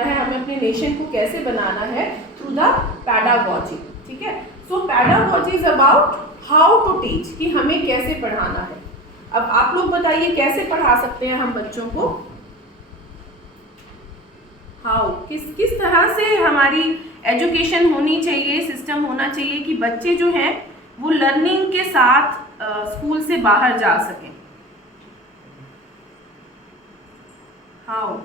बनाना है, हमें अपने नेशन को कैसे बनाना है, थ्रू द पैडागॉजी। ठीक है, so pedagogy is about how to teach, कि हमें कैसे पढ़ाना है। अब आप लोग बताइए कैसे पढ़ा सकते हैं हम बच्चों को, हाउ, किस तरह से हमारी एजुकेशन होनी चाहिए, सिस्टम होना चाहिए कि बच्चे जो हैं वो लर्निंग के साथ स्कूल से बाहर जा सकें। How,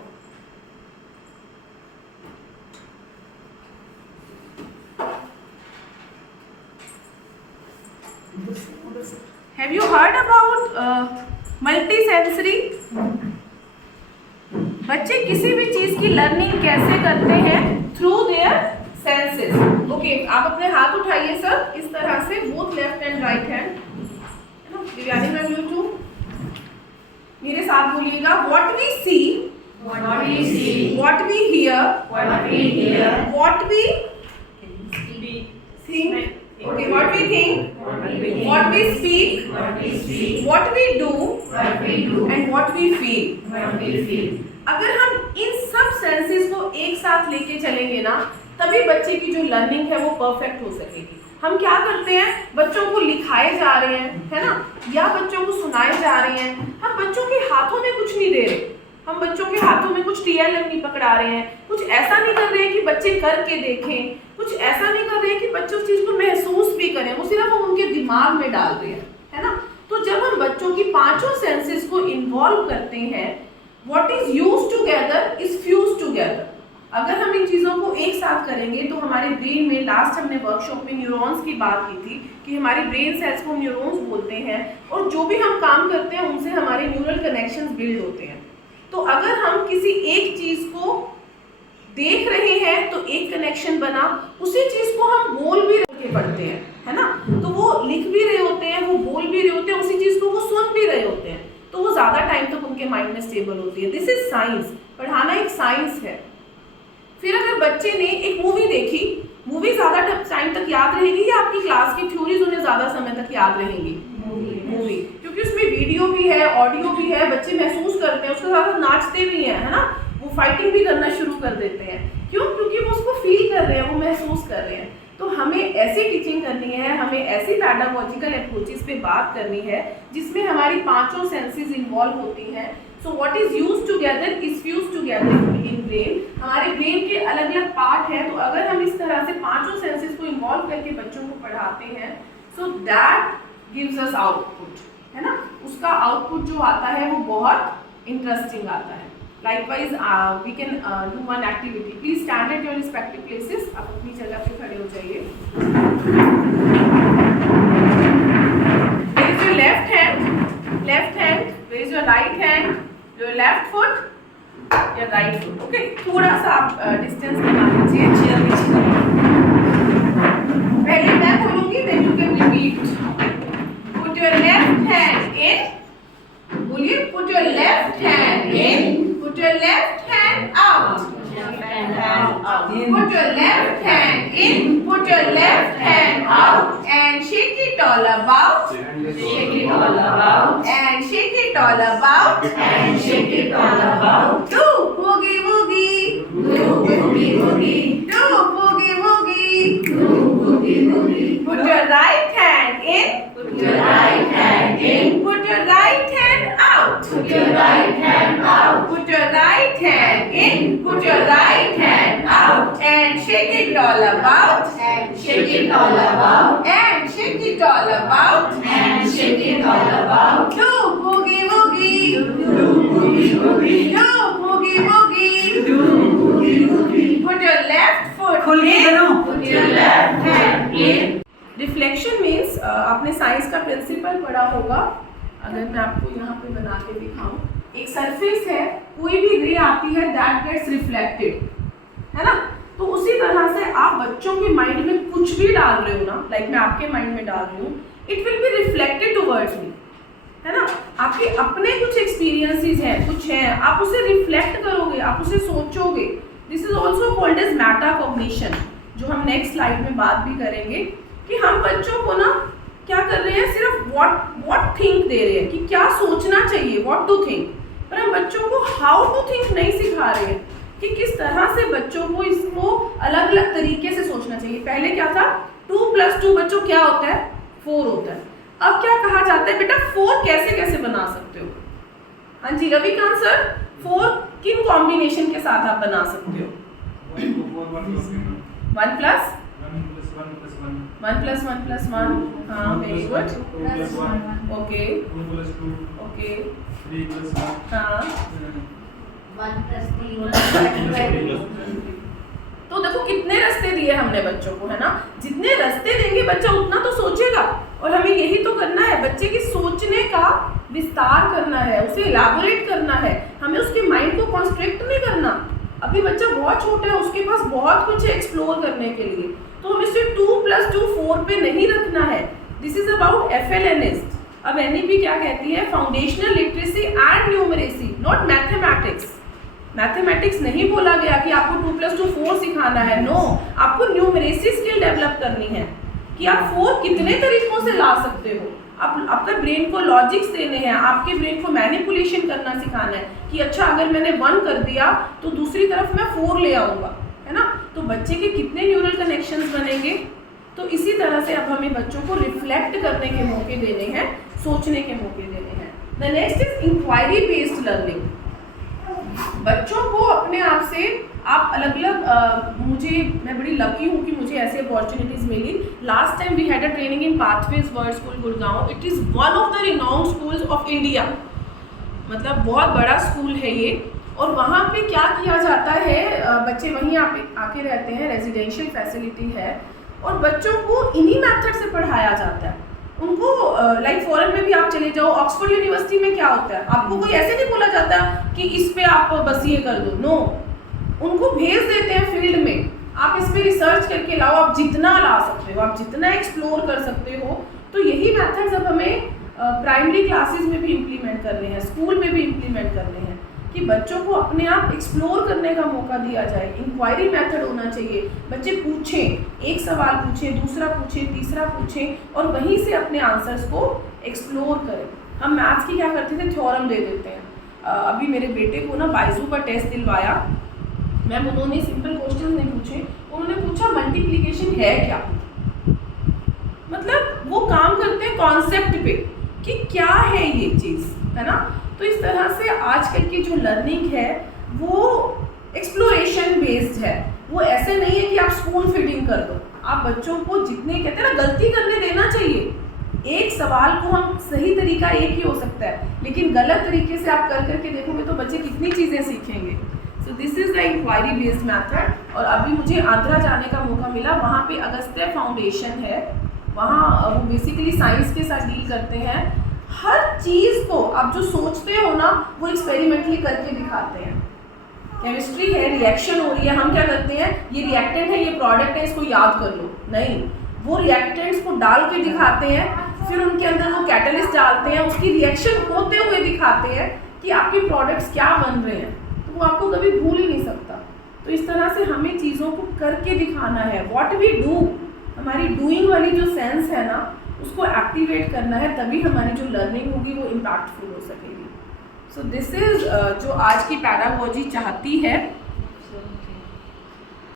have you heard about multisensory? बच्चे किसी भी चीज की लर्निंग कैसे करते हैं, थ्रू देयर सेंसेस। ओके, आप अपने हाथ उठाइए सर इस तरह से, both left and right hand. Divyani ma'am, you too मेरे साथ बोलिएगा, what we see, What we see, what we hear, what we hear, what we speak, think, okay, what we think, what we think, what we speak, what we speak, what we do, what we do, and what we feel. what we feel. अगर हम इन सब senses को एक साथ लेके चलेंगे ना, तभी बच्चे की जो लर्निंग है वो परफेक्ट हो सकेगी। हम क्या करते हैं, बच्चों को लिखाए जा रहे हैं, है ना, या बच्चों को सुनाए जा रहे हैं, हम बच्चों के हाथों में कुछ नहीं दे रहे, हम बच्चों के हाथों में कुछ TLM नहीं पकड़ा रहे हैं, कुछ ऐसा नहीं कर रहे हैं कि बच्चे करके देखें, कुछ ऐसा नहीं कर रहे हैं कि बच्चे उस चीज को महसूस भी करें, वो सिर्फ हम उनके दिमाग में डाल रहे हैं, है ना। तो जब हम बच्चों की पांचों सेंसेस को इन्वॉल्व करते हैं, what is used together is fused together. अगर हम इन चीज़ों को एक साथ करेंगे तो हमारे ब्रेन में, लास्ट हमने वर्कशॉप में न्यूरॉन्स की बात की थी कि हमारे ब्रेन सेल्स को न्यूरॉन्स बोलते हैं, और जो भी हम काम करते हैं उनसे हमारे न्यूरल कनेक्शंस बिल्ड होते हैं। तो अगर हम किसी एक चीज़ को देख रहे हैं तो एक कनेक्शन बना, उसी चीज़ को हम बोल भी के पढ़ते हैं, है ना, तो वो लिख भी रहे होते हैं, वो बोल भी रहे होते हैं, उसी चीज़ को वो सुन भी रहे होते हैं, तो वो ज़्यादा टाइम तक उनके माइंड में स्टेबल होती है। दिस इज साइंस, पढ़ाना एक साइंस है। फिर अगर बच्चे ने एक मूवी देखी, मूवी ज़्यादा टाइम तक याद रहेगी या आपकी क्लास की थ्योरीज उन्हें ज़्यादा समय तक याद रहेंगी? मूवी, क्योंकि उसमें वीडियो भी है, ऑडियो भी है, बच्चे महसूस करते हैं, उसके साथ नाचते भी हैं, है ना, वो फाइटिंग भी करना शुरू कर देते हैं। क्यों? क्योंकि वो उसको फील कर रहे हैं, वो महसूस कर रहे हैं। तो हमें ऐसी टीचिंग करनी है, हमें ऐसी पैडागॉजिकल अप्रोचेस पे बात करनी है जिसमें हमारी पांचों सेंसेस इन्वॉल्व होती हैं। So what is used together is fused together in brain. हमारे ब्रेन के अलग अलग पार्ट हैं, तो अगर हम इस तरह से पांचों सेंसेस को इन्वॉल्व करके बच्चों को पढ़ाते हैं, so that gives us output, है ना, उसका आउटपुट जो आता है वो बहुत इंटरेस्टिंग आता है। Likewise, we can do one activity. Please stand at your respective places. आप अपनी जगह पे खड़े हो जाइए। Where is your left hand? Left hand. Where is your right hand? Your left foot. Your right foot. Okay. थोड़ा सा आप distance बना लीजिए। चेयर नीचे पहले मैं बोलूँगी, then you can repeat. Put your left hand in. बोलिए, put your left hand in. Put your left hand out. Put your left hand out. Put your left hand in. Put your left hand out. And shake it all about. Shake it all about. And shake it all about. And shake it all about. Do boogie woogie. Do boogie woogie. Do boogie woogie. Do boogie woogie. Put your right hand in. Put your right hand in. Put your right hand out. Put your right hand out. Put your right hand in. Put your right hand out. And shake it all about. And shake it all about. And shake it all about. And shake it all about. Do boogie woogie. Do boogie woogie. Do boogie woogie. Do boogie woogie. Put your left foot in. Put your left hand in. Reflection means आपने science का principal पढ़ा होगा। अगर मैं आपको यहाँ पे बना के दिखाऊं, एक सरफेस है, कोई भी रे आती है दैट गेट्स रिफ्लेक्टेड, है ना, तो उसी तरह से आप बच्चों के माइंड में कुछ भी डाल रहे हो ना, लाइक मैं आपके माइंड में डाल रही हूँ, it will be reflected towards me, है ना, आपके अपने कुछ एक्सपीरियंसेस हैं, कुछ हैं, आप उसे रिफ्लेक्ट करोगे, आप उसे सोचोगे। This is also called as metacognition, जो हम नेक्स्ट स्लाइड में बात भी करेंगे कि हम बच्चों को ना क्या कर रहे हैं, सिर्फ व्हाट थिंक दे रहे हैं कि क्या सोचना चाहिए, व्हाट टू थिंक, पर हम बच्चों को हाउ टू थिंक नहीं सिखा रहे हैं। कि किस तरह से बच्चों को इसको अलग अलग तरीके से सोचना चाहिए। पहले क्या था, 2 + 2 बच्चों क्या होता है, 4 होता है। अब क्या कहा जाता है, बेटा 4 कैसे कैसे बना सकते हो। हाँ जी रविकांत सर, 4 किन कॉम्बिनेशन के साथ आप बना सकते हो। 1 + 1 हाँ वेरी गुड, ओके ओके हाँ। 1 + 3 तो देखो कितने रास्ते दिए हमने बच्चों को, है ना। जितने रास्ते देंगे बच्चा उतना तो सोचेगा, और हमें यही तो करना है, बच्चे की सोचने का विस्तार करना है, उसे इलैबोरेट करना है, हमें उसके माइंड को कॉन्स्ट्रिक्ट नहीं करना। अभी बच्चा बहुत छोटा है, उसके पास बहुत कुछ है एक्सप्लोर करने के लिए, तो हम इसे 2 + 2 4 पे नहीं रखना है। This is about FLNS। अब NEP क्या कहती है, foundational literacy and numeracy, not mathematics. Mathematics नहीं बोला गया कि आपको 2 + 2 4 सिखाना है, नो, आपको न्यूमरेसी स्किल डेवलप करनी है कि आप 4 कितने तरीकों से ला सकते हो। आपका ब्रेन को लॉजिक्स देने हैं, आपके ब्रेन को मैनिपुलेशन करना सिखाना है कि अच्छा अगर मैंने 1 कर दिया तो दूसरी तरफ मैं 4 ले आऊँगा, है ना। तो बच्चे के कितने न्यूरल कनेक्शंस बनेंगे। तो इसी तरह से अब हमें बच्चों को रिफ्लेक्ट करने के मौके देने हैं, सोचने के मौके देने हैं। The next is inquiry based learning. बच्चों को अपने आप से आप अलग अलग मैं बड़ी लकी हूँ कि मुझे ऐसी अपॉर्चुनिटीज मिली। Last time we had a training in Pathways World School Gurgaon. It is one of the renowned schools of India, मतलब बहुत बड़ा स्कूल है ये। और वहाँ पे क्या किया जाता है, बच्चे वहीं आके रहते हैं, रेजिडेंशियल फैसिलिटी है, और बच्चों को इन्हीं मेथड से पढ़ाया जाता है। उनको लाइक फॉरेन में भी आप चले जाओ, ऑक्सफोर्ड यूनिवर्सिटी में क्या होता है, आपको कोई ऐसे नहीं बोला जाता कि इस पे आप बस ये कर दो, नो, उनको भेज देते हैं फील्ड में, आप इस पे रिसर्च करके लाओ, आप जितना ला सकते हो, आप जितना एक्सप्लोर कर सकते हो। तो यही मेथड्स अब हमें प्राइमरी क्लासेस में भी इम्प्लीमेंट करने हैं, स्कूल में भी इम्प्लीमेंट करने हैं, कि बच्चों को अपने आप एक्सप्लोर करने का मौका दिया जाए। इंक्वायरी मेथड होना चाहिए, बच्चे पूछें, एक सवाल पूछें, दूसरा पूछें, तीसरा पूछें, और वहीं से अपने आंसर्स को एक्सप्लोर करें। हम मैथ्स की क्या करते थे, थ्योरम दे देते हैं। अभी मेरे बेटे को ना बाइजू का टेस्ट दिलवाया, मैम उन्होंने सिंपल क्वेश्चन नहीं पूछे, उन्होंने पूछा मल्टीप्लिकेशन है क्या। मतलब वो काम करते हैं कॉन्सेप्ट पे कि क्या है ये चीज़, है ना। तो इस तरह से आजकल की जो लर्निंग है वो एक्सप्लोरेशन बेस्ड है। वो ऐसे नहीं है कि आप स्पून फीडिंग कर दो, आप बच्चों को जितने कहते हैं ना गलती करने देना चाहिए। एक सवाल को हम सही तरीका एक ही हो सकता है, लेकिन गलत तरीके से आप कर करके देखोगे तो बच्चे कितनी चीज़ें सीखेंगे। So this is the inquiry based method. और अभी मुझे आंध्रा जाने का मौका मिला, वहाँ पे अगस्त्य फाउंडेशन है, वहाँ वो बेसिकली साइंस के साथ डील करते हैं। हर चीज़ को आप जो सोचते हो ना वो एक्सपेरिमेंटली करके दिखाते हैं। केमिस्ट्री है, रिएक्शन हो रही है, हम क्या करते हैं, ये रिएक्टेंट है, ये प्रोडक्ट है, इसको याद कर लो, नहीं, वो रिएक्टेंट्स को डाल के दिखाते हैं, फिर उनके अंदर वो कैटलिस्ट डालते हैं, उसकी रिएक्शन होते हुए दिखाते हैं कि आपके प्रोडक्ट्स क्या बन रहे हैं, तो वो आपको कभी भूल ही नहीं सकता। तो इस तरह से हमें चीज़ों को करके दिखाना है। व्हाट वी डू, हमारी डूइंग वाली जो सेंस है ना उसको एक्टिवेट करना है, तभी हमारी जो लर्निंग होगी वो इम्पैक्टफुल हो सकेगी। सो दिस इज जो आज की पैडागोजी चाहती है।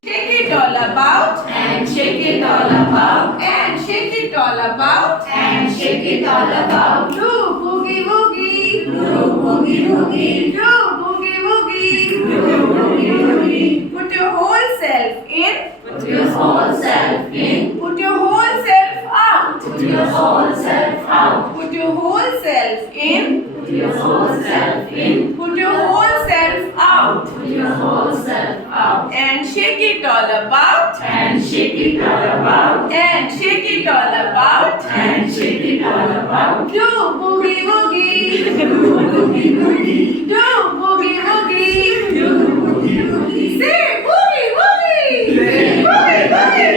Shake it all about and shake it all about and shake it all about and shake it all about do boogie woogie do boogie woogie do boogie woogie do boogie woogie. Put your whole self in, Put your whole self in, put your whole self out, put your whole self out, put your whole self in, put your whole self in, put your whole self out, put your whole self out, and shake it all about and shake it all about and shake it all about and shake it all about. do boogie woogie Do boogie woogie, do boogie woogie do boogie woogie. say boogie woogie Say boogie woogie.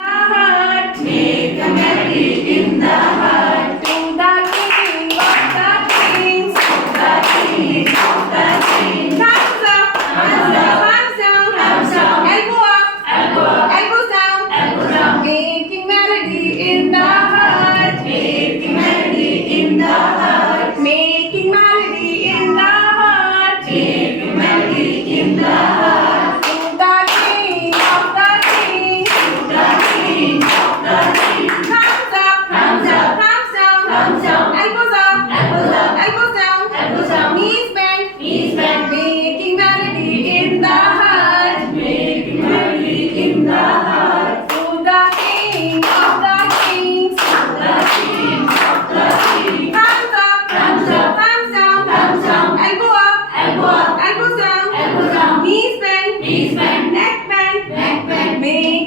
heart Make a melody in the heart, to the king of the kings, the king of the king. thumbs up, Thumbs up. thumbs down, Thumbs up. elbow up, Elbow up. elbows down, Elbow down. making melody in the heart, Making melody in the heart, making melody in the heart. melody in the heart. To the king of the kings. The king of the king. Thumbs up, Thumbs up. thumbs down, Thumbs down. elbows up, Elbows up. elbows down, Elbows down. knees bent, Knees bent. making melody in the heart. Making melody in the heart. To the king of the kings. The king of the king. Thumbs up, Thumbs up. thumbs down, Thumbs down. elbow up, Elbow up. elbows down, Elbows down. knees bent, Knees bent. neck bent, Neck bent. making